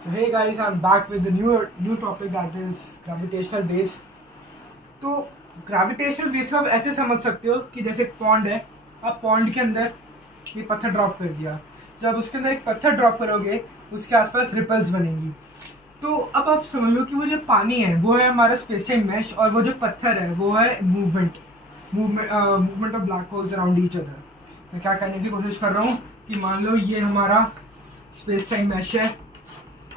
So hey guys, I'm back with the new topic that is gravitational waves. तो gravitational waves आप ऐसे समझ सकते हो कि जैसे एक पॉन्ड है, आप पॉन्ड के अंदर ये पत्थर ड्रॉप कर दिया। जब उसके अंदर एक पत्थर ड्रॉप करोगे उसके आसपास रिपल्स बनेंगी। तो अब आप समझ लो कि वो जो पानी है वो है हमारा स्पेस टाइम मैश, और वो जो पत्थर है वो है movement of black holes around each other. मैं क्या कहने की कोशिश कर रहा हूँ कि मान लो ये हमारा स्पेस टाइम मैश है।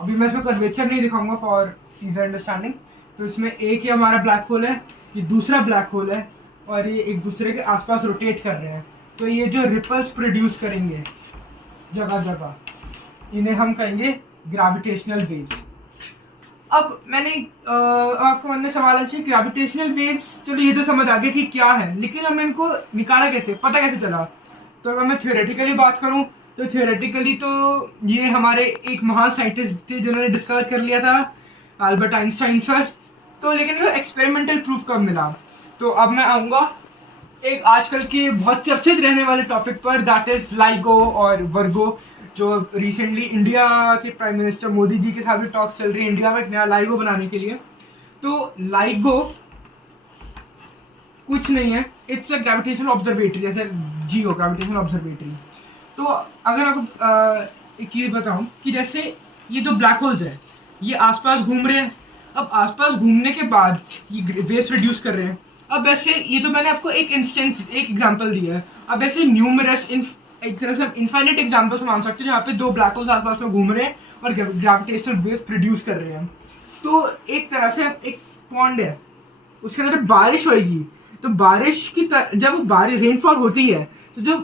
अभी मैं इसमें कर्वेचर नहीं दिखाऊंगा फॉर ईज़र अंडरस्टैंडिंग। तो इसमें एक ही हमारा ब्लैक होल है, ये दूसरा ब्लैक होल है, और ये एक दूसरे के आसपास रोटेट कर रहे हैं। तो ये जो रिपल्स प्रोड्यूस करेंगे जगह जगह, इन्हें हम कहेंगे ग्रेविटेशनल वेव्स। अब मैंने आपको मन में सवाल है कि ग्रेविटेशनल वेव्स, चलो ये तो समझ आ गया कि क्या है, लेकिन हमें इनको निकाला कैसे, पता कैसे चला। तो अगर मैं थियोरेटिकली बात करूं तो थियोरेटिकली तो ये हमारे एक महान साइंटिस्ट थे जिन्होंने डिस्कवर कर लिया था, अल्बर्ट आइंस्टाइन सर। तो लेकिन वो एक्सपेरिमेंटल प्रूफ कब मिला। तो अब मैं आऊँगा एक आजकल के बहुत चर्चित रहने वाले टॉपिक पर, दैट इज लाइगो और वर्गो, जो रिसेंटली इंडिया के प्राइम मिनिस्टर मोदी जी के साथ भी टॉक्स चल रही है इंडिया में एक नया लाइगो बनाने के लिए। तो लाइगो कुछ नहीं है, इट्स अ ग्रेविटेशनल ऑब्जर्वेटरी, जैसे जियो ग्रेविटेशनल ऑब्जर्वेटरी। तो अगर आपको एक चीज़ बताऊं कि जैसे ये जो ब्लैक होल्स है ये आसपास घूम रहे हैं। अब आसपास घूमने के बाद ये वेव्स प्रोड्यूस कर रहे हैं। अब ऐसे ये तो मैंने आपको एक एग्जांपल दिया है। अब ऐसे न्यूमरस एक तरह से इनफाइनाइट एग्जांपल्स मान सकते हैं जहाँ पे दो ब्लैक होल्स आसपास में घूम रहे हैं और ग्रेविटेशनल वेव्स प्रोड्यूस कर रहे हैं। तो एक तरह से एक पॉन्ड है, उसके अंदर बारिश होगी। तो बारिश की जब वो बारिश रेनफॉल होती है तो जो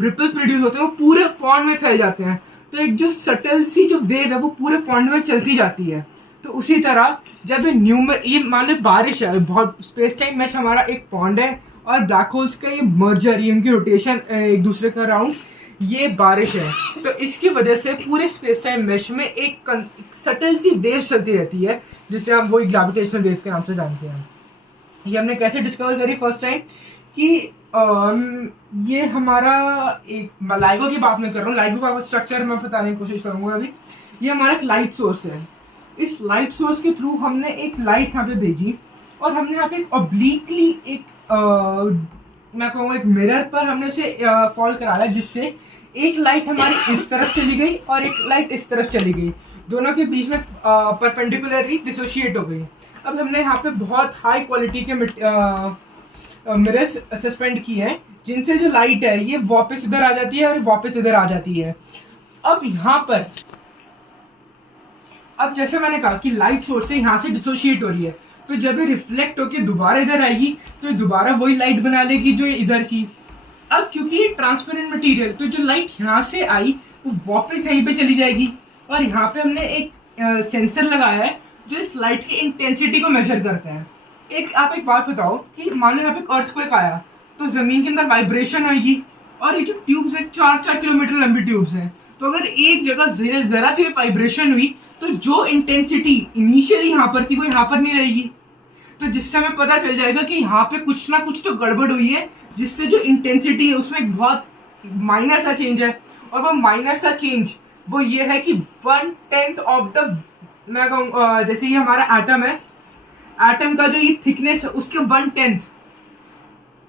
रिपल प्रोड्यूस होते हैं वो पूरे पॉन्ड में फैल जाते हैं। तो एक जो सटल सी जो वेव है वो पूरे पॉन्ड में चलती जाती है। तो उसी तरह जब ये मान लो बारिश है, बहुत स्पेस टाइम मैश हमारा एक पॉन्ड है और ब्लैक होल्स का ये मर्जर, ये उनकी रोटेशन एक दूसरे का अराउंड, ये बारिश है। तो इसकी वजह से पूरे स्पेस टाइम मैश में एक सटल सी वेव चलती रहती है जिसे हम वो ग्रेविटेशनल वेव के नाम से जानते हैं। ये हमने कैसे डिस्कवर करी फर्स्ट टाइम कि ये हमारा एक लाइगो की बात मैं कर रहा हूँ, लाइगो का स्ट्रक्चर मैं बताने की कोशिश करूंगा अभी। ये हमारा एक लाइट सोर्स है। इस लाइट सोर्स के थ्रू हमने एक लाइट यहाँ पे भेजी और हमने यहाँ पे ऑब्लिकली एक मैं कहूँगा एक मिरर पर हमने उसे फॉल कराया, जिससे एक लाइट हमारी इस तरफ चली गई और एक लाइट इस तरफ चली गई, दोनों के बीच में परपेंडिकुलरली डिसोशिएट हो गई। अब हमने यहाँ पे बहुत हाई क्वालिटी के मिरर्स सस्पेंड किए हैं जिनसे जो लाइट है ये वापस इधर आ जाती है और वापस इधर आ जाती है। अब यहाँ पर अब जैसे मैंने कहा कि लाइट सोर्स से यहाँ से डिसोशिएट हो रही है, तो जब ये रिफ्लेक्ट होकर दोबारा इधर आएगी तो ये दोबारा वही लाइट बना लेगी जो इधर थी। अब क्योंकि ये ट्रांसपेरेंट मटेरियल, तो जो लाइट यहाँ से आई वो वापस यहीं पे चली जाएगी। और यहाँ पे हमने एक सेंसर लगाया है जो इस लाइट की इंटेंसिटी को मेजर करता है। आप एक बात बताओ कि मान लो यहाँ पे अर्थक्वेक आया तो जमीन के अंदर वाइब्रेशन होगी, और ये जो ट्यूब्स है 4-4 किलोमीटर लंबी ट्यूब्स हैं। तो अगर एक जगह जरा सी वाइब्रेशन हुई तो जो इंटेंसिटी इनिशियली यहाँ पर थी वो यहाँ पर नहीं रहेगी। तो जिससे हमें पता चल जाएगा कि यहाँ पे कुछ ना कुछ तो गड़बड़ हुई है, जिससे जो इंटेंसिटी है उसमें एक बहुत माइनर सा चेंज है। और वो माइनर सा चेंज वो ये है कि 1/10 ऑफ द, मैं कहूँ जैसे ये हमारा एटम है, एटम का जो ये थिकनेस है उसके 1/10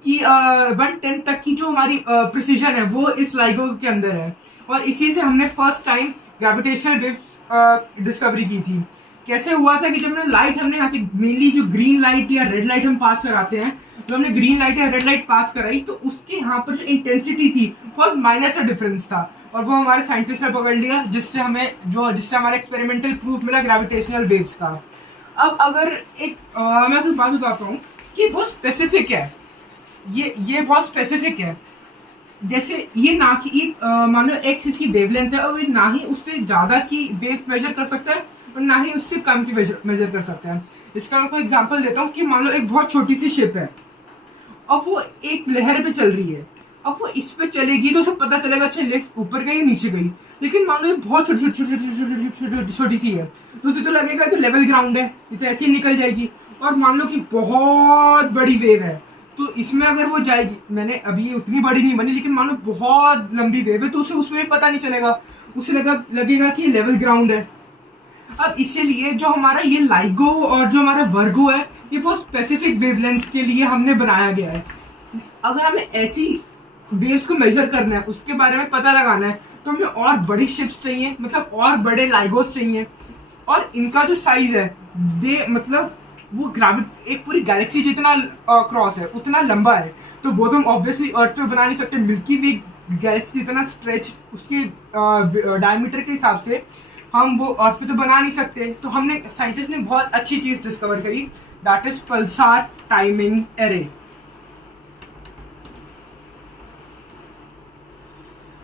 की 1/10 तक की जो हमारी प्रिसीजन है वो इस लाइगो के अंदर है। और इसी से हमने first time gravitational waves discovery की थी। कैसे हुआ था कि जब हमने यहाँ से मेनली जो ग्रीन लाइट या रेड लाइट हम पास कराते हैं, तो हमने ग्रीन लाइट या रेड लाइट पास कराई तो उसके यहाँ पर जो इंटेंसिटी थी बहुत माइनर सा डिफरेंस था, और वो हमारे साइंटिस्ट ने पकड़ लिया, जिससे हमारा एक्सपेरिमेंटल प्रूफ मिला ग्रेविटेशनल वेव्स का। अब अगर मैं कुछ बात बताता हूँ कि वो स्पेसिफिक है, ये बहुत स्पेसिफिक है। जैसे ये ना कि मान लो एक्स इसकी वेवलेंथ है और ये ना ही उससे ज्यादा की वेव मेजर कर सकता है और ना ही उससे कम की मेजर कर सकता है। इसका मैं कोई एग्जांपल देता हूँ कि मान लो एक बहुत छोटी सी शिप है और वो एक लहर पे चल रही है। अब वो इस पे चलेगी तो उसे पता चलेगा अच्छा लिफ्ट ऊपर गई नीचे गई, लेकिन मान लो ये बहुत छोटी सी है तो उसे तो लगेगा तो लेवल ग्राउंड है, ये तो ऐसे ही निकल जाएगी। और मान लो कि बहुत बड़ी वेव है तो इसमें अगर वो जाएगी, मैंने अभी उतनी बड़ी नहीं बनी, लेकिन मान लो बहुत लंबी वेव है तो उसे उसमें भी पता नहीं चलेगा, उसे लगेगा कि लेवल ग्राउंड है। अब इसीलिए जो हमारा ये लाइगो और जो हमारा वर्गो है, ये बहुत स्पेसिफिक वेवलेंथ्स के लिए हमने बनाया गया है। अगर हमें ऐसी वेव्स को मेजर करना है, उसके बारे में पता लगाना है, तो हमें और बड़ी शिप्स चाहिए, मतलब और बड़े लाइगोस चाहिए। और इनका जो साइज है, मतलब वो ग्रेविटी एक पूरी गैलेक्सी जितना क्रॉस है, उतना लंबा है। तो वो तो हम ऑब्वियसली अर्थ पे बना नहीं सकते। मिल्की वे गैलेक्सी जितना स्ट्रेच उसके डायमीटर के हिसाब से हम वो अर्थ पे तो बना नहीं सकते। तो हमने साइंटिस्ट ने बहुत अच्छी चीज डिस्कवर करी, that is Pulsar timing array.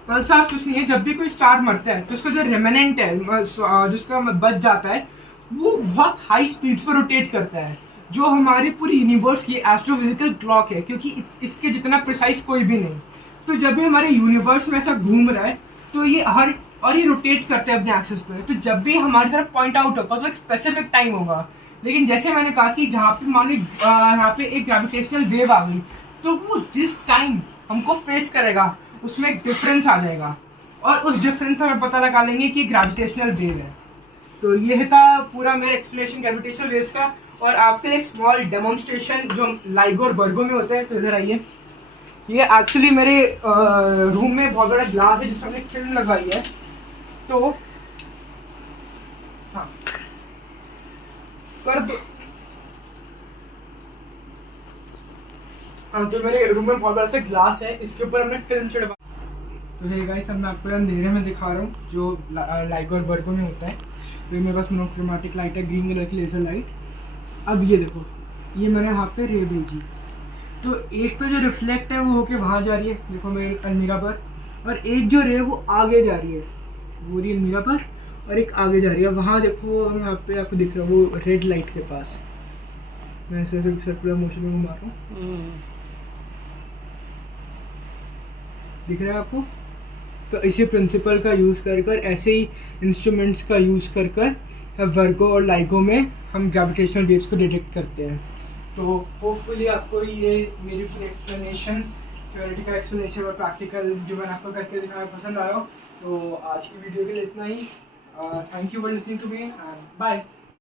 Pulsar कुछ नहीं है, जब भी कोई स्टार मरता है तो उसका जो रेमिनेंट है, जिसका बच जाता है, वो बहुत हाई स्पीड पर रोटेट करता है, जो हमारी पूरी यूनिवर्स की एस्ट्रोफिजिकल क्लॉक है, क्योंकि इसके जितना प्रिसाइज कोई भी नहीं। तो जब भी हमारे यूनिवर्स में ऐसा घूम रहा है, तो ये ये रोटेट करते हैं अपने एक्सिस पे। तो जब भी हमारी तरफ पॉइंट आउट होगा तो एक स्पेसिफिक टाइम होगा। लेकिन जैसे मैंने कहा कि जहाँ पे मान ली यहाँ पे एक ग्रेविटेशनल वेव आ गई, तो वो जिस टाइम हमको फेस करेगा उसमें एक डिफरेंस आ जाएगा, और उस डिफरेंस से हमें पता लगा लेंगे कि ग्रेविटेशनल वेव है। तो ये था पूरा मेरा एक्सप्लेनेशन ग्रेविटेशनल वेव्स का। और आपके लिए एक स्मॉल डेमोन्स्ट्रेशन जो लाइगो और वर्गो में होता है। तो इधर आइए, ये एक्चुअली मेरे रूम में बहुत बड़ा ग्लास है जिसमें हमने फिल्म लगाई है। तो हाँ, कर दो। हाँ, तो मेरे रूम में बहुत बड़ा सा ग्लास है, इसके ऊपर हमने फिल्म चढ़वा। तो हे गाइस, अब मैं आपको अंधेरे में दिखा रहा हूँ जो लाइगो और वर्गो में होता है। तो ये मेरे पास मोनोक्रोमैटिक लाइट है, ग्रीन कलर की लेजर लाइट। अब ये देखो, ये मैंने यहाँ पे रे भेजी, तो एक तो जो रिफ्लेक्ट है वो होके वहाँ जा रही है, देखो मेरे अलमीरा पर, और एक जो रे वो आगे जा रही है, वो रही अलमीरा पर, और एक आगे जा रही है वहाँ। देखो यहाँ पे आपको दिख रहा है वो रेड लाइट के पास, मैं ऐसे ऐसे सर्कुलर मोशन में घुमा रहा हूँ, दिख रहा है आपको। तो इसी प्रिंसिपल का यूज़ कर कर, ऐसे ही इंस्ट्रूमेंट्स का यूज़ कर कर वर्गो और लाइगो में हम ग्रेविटेशनल वेव्स को डिटेक्ट करते हैं। तो होपफुली आपको ये मेरी पूरी एक्सप्लेनेशन, थ्योरेटिकल एक्सप्लेनेशन और प्रैक्टिकल जो मैंने आपको करके दिखाया पसंद आया हो। तो आज की वीडियो के लिए इतना ही। Thank you for listening to me and bye.